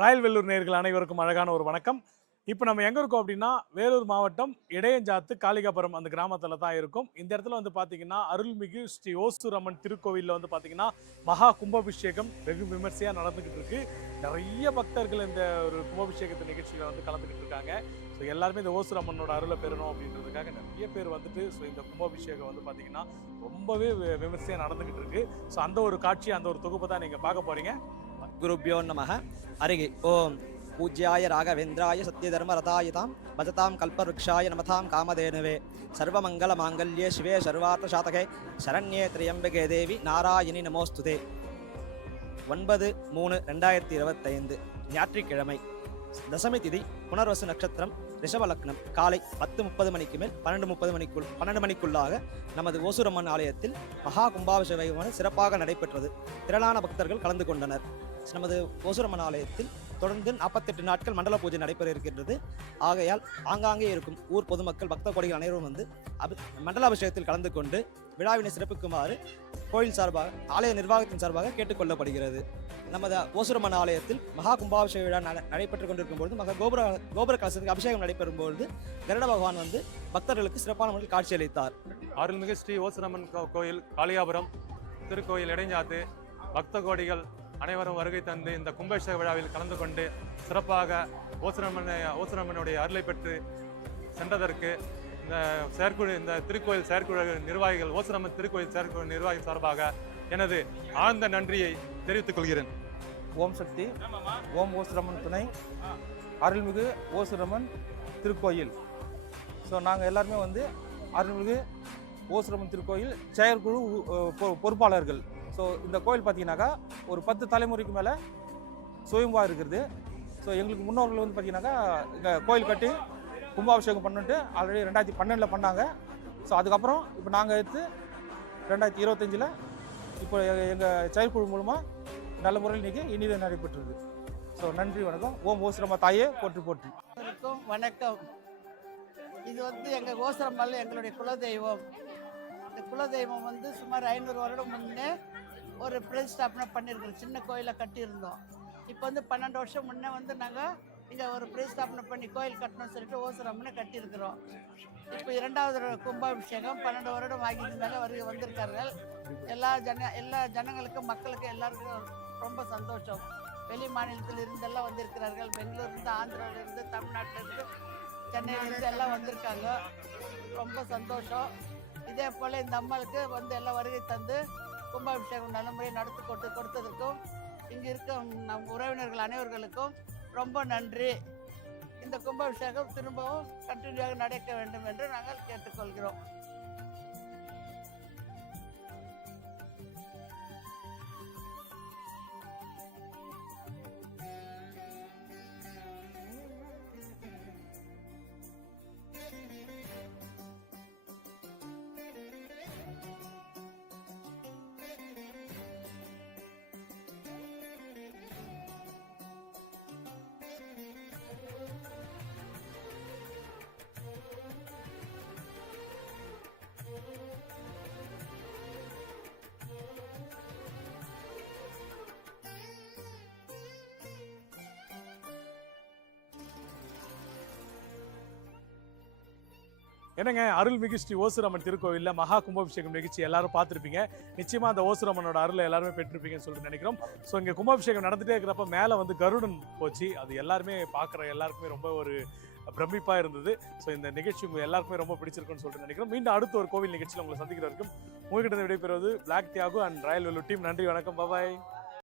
Royal Vellore நேயர்கள் அனைவருக்கும் அழகான ஒரு வணக்கம். இப்போ நம்ம எங்கே இருக்கோம் அப்படின்னா, வேலூர் மாவட்டம் இடையஞ்சாத்து காளிகாபுரம் அந்த கிராமத்தில் தான் இருக்கும். இந்த இடத்துல வந்து பார்த்தீங்கன்னா, அருள்மிகு ஸ்ரீ ஓசூரம்மன் திருக்கோவிலில் வந்து பார்த்தீங்கன்னா, மகா கும்பாபிஷேகம் வெகு விமர்சையாக நடந்துக்கிட்டு இருக்கு. நிறைய பக்தர்கள் இந்த ஒரு கும்பாபிஷேகத்து நிகழ்ச்சியில் வந்து கலந்துக்கிட்டு இருக்காங்க. ஸோ எல்லாருமே இந்த ஓசூரம்மனோட அருளை பெறணும் அப்படின்றதுக்காக நிறைய பேர் வந்துட்டு ஸோ இந்த கும்பாபிஷேகம் வந்து பார்த்தீங்கன்னா ரொம்பவே விமர்சையாக நடந்துக்கிட்டு இருக்கு. ஸோ அந்த ஒரு காட்சி, அந்த ஒரு தொகுப்பை தான் நீங்கள் பார்க்க போறீங்க. குருபியோ நமः. ஹரிஹி ஓம். பூஜ்யாய ராகவேந்திராய சத்யதர்ம ரதாயதாம் பஜதாம் கல்பவருக்ஷாய நமதாம் காமதேனுவே சர்வமங்கல மாங்கல்யே சிவே சர்வார்த்த சாதகே சரண்யே திரியம்பகே தேவி நாராயணி நமோஸ்துதே. 9/3/2025 ஞாயிற்றுக்கிழமை, தசமி திதி, புனர்வசு நட்சத்திரம், ரிஷப லக்னம். காலை 10:30 மணிக்கு மேல் 12 மணிக்குள்ளாக நமது ஓசூரம்மன் ஆலயத்தில் மகா கும்பாபிஷேகம் சிறப்பாக நடைபெற்றது. திரளான பக்தர்கள் கலந்து கொண்டனர். நமது ஓசூரம்மன் ஆலயத்தில் தொடர்ந்து 48 நாட்கள் மண்டல பூஜை நடைபெற இருக்கின்றது. ஆகையால் ஆங்காங்கே இருக்கும் ஊர் பொதுமக்கள் பக்த கோடிகள் அனைவரும் வந்து மண்டலாபிஷேகத்தில் கலந்து கொண்டு விழாவினை சிறப்பிக்குமாறு கோயில் சார்பாக, ஆலய நிர்வாகத்தின் சார்பாக கேட்டுக்கொள்ளப்படுகிறது. நமது ஓசூரம்மன் ஆலயத்தில் மகா கும்பாபிஷேக விழா நடைபெற்றுக் கொண்டிருக்கும் பொழுது கோபுர கலசத்துக்கு அபிஷேகம் நடைபெறும் பொழுது கருட பகவான் வந்து பக்தர்களுக்கு சிறப்பான முறையில் காட்சியளித்தார். அருள்மிகு ஸ்ரீ ஓசூரம்மன் கோயில் காளிகாபுரம் திருக்கோயில் இடைஞ்சாத்து பக்த கோடிகள் அனைவரும் வருகை தந்து இந்த கும்பாபிஷேக விழாவில் கலந்து கொண்டு சிறப்பாக ஓசூரம்மனுடைய அருளை பெற்று சென்றதற்கு இந்த திருக்கோயில் செயற்குழு நிர்வாகிகள், ஓசூரம்மன் திருக்கோயில் செயற்குழு நிர்வாகி சார்பாக எனது ஆழ்ந்த நன்றியை தெரிவித்துக் கொள்கிறேன். ஓம் சக்தி. ஓம் ஓசூரம்மன் துணை. அருள்மிகு ஓசூரம்மன் திருக்கோயில். ஸோ நாங்கள் எல்லாருமே வந்து அருள்மிகு ஓசூரம்மன் திருக்கோயில் செயற்குழு பொறுப்பாளர்கள். ஸோ இந்த கோயில் பார்த்தீங்கன்னாக்கா ஒரு 10 தலைமுறைக்கு மேலே சுயம்பா இருக்கிறது. ஸோ எங்களுக்கு முன்னோர்கள் வந்து பார்த்தீங்கன்னாக்கா இங்கே கோயில் கட்டி கும்பாபிஷேகம் பண்ணிட்டு ஆல்ரெடி 2012 பண்ணாங்க. ஸோ அதுக்கப்புறம் இப்போ நாங்கள் எடுத்து 2025 இப்போ எங்கள் செயற்குழு மூலமாக நல்ல முறையில் இன்றைக்கி இனிதே நடைபெற்றது. ஸோ நன்றி, வணக்கம். ஓம் ஓசூரம்மா தாயே போற்றி போற்றி. வணக்கம். இது வந்து எங்கள் ஓசூரம்மாவில் எங்களுடைய குலதெய்வம். இந்த குலதெய்வம் வந்து சுமார் 500 வருடம் முன்னே ஒரு பிரதிஷ்டாபனை பண்ணியிருக்கிறோம். சின்ன கோயிலை கட்டியிருந்தோம். இப்போ வந்து 12 வருஷம் முன்னே வந்து நாங்கள் இங்கே ஒரு பிரதிஷ்டாபனை பண்ணி கோயில் கட்டணும்னு சொல்லிட்டு ஓசூரம்மனை கட்டியிருக்கிறோம். இப்போ 2வது கும்பாபிஷேகம் 12 வருடம் ஆகியது மேலே வந்திருக்கார்கள். எல்லா ஜனங்களுக்கும், மக்களுக்கும் எல்லாருக்கும் ரொம்ப சந்தோஷம். வெளி மாநிலத்தில் இருந்தெல்லாம் வந்திருக்கிறார்கள். பெங்களூர்லேருந்து, ஆந்திராவிலேருந்து, தமிழ்நாட்டிலேருந்து, சென்னையிலேருந்து எல்லாம் வந்திருக்காங்க. ரொம்ப சந்தோஷம். இதே போல் இந்த அம்மாளுக்கு வந்து எல்லாம் வருகை தந்து கும்பாபிஷேகம் நல்ல முறையை நடத்தி கொடுத்ததற்கும் இங்கே இருக்க நம் உறவினர்கள் அனைவர்களுக்கும் ரொம்ப நன்றி. இந்த கும்பாபிஷேகம் திரும்பவும் கண்டினியூவாக நடக்க வேண்டும் என்று நாங்கள் கேட்டுக்கொள்கிறோம். என்னங்க, அருள்மிகு ஸ்ரீ ஓசூரம்மன் திருக்கோவிலில் மகா கும்பாபிஷேகம் நிகழ்ச்சி எல்லாரும் பார்த்துருப்பீங்க. நிச்சயமாக அந்த ஓசூரம்மனோட அருளை எல்லாருமே பெற்றிருப்பீங்கன்னு சொல்லிட்டு நினைக்கிறோம். ஸோ இங்கே கும்பாபிஷேகம் நடந்துகிட்டே இருக்கிறப்ப மேலே வந்து கருடன் போச்சு. அது எல்லாருமே பார்க்குற எல்லாருக்குமே ரொம்ப ஒரு பிரமிப்பாக இருந்தது. ஸோ இந்த நிகழ்ச்சி உங்கள் எல்லாருக்குமே ரொம்ப பிடிச்சிருக்குன்னு சொல்லிட்டு நினைக்கிறோம். மீண்டும் அடுத்த ஒரு கோவில் நிகழ்ச்சியில் உங்களை சந்திக்கிற வரைக்கும் உங்ககிட்ட விடைபெறுவது black Thiyagu and Royal Vellore team. நன்றி, வணக்கம், பாய்.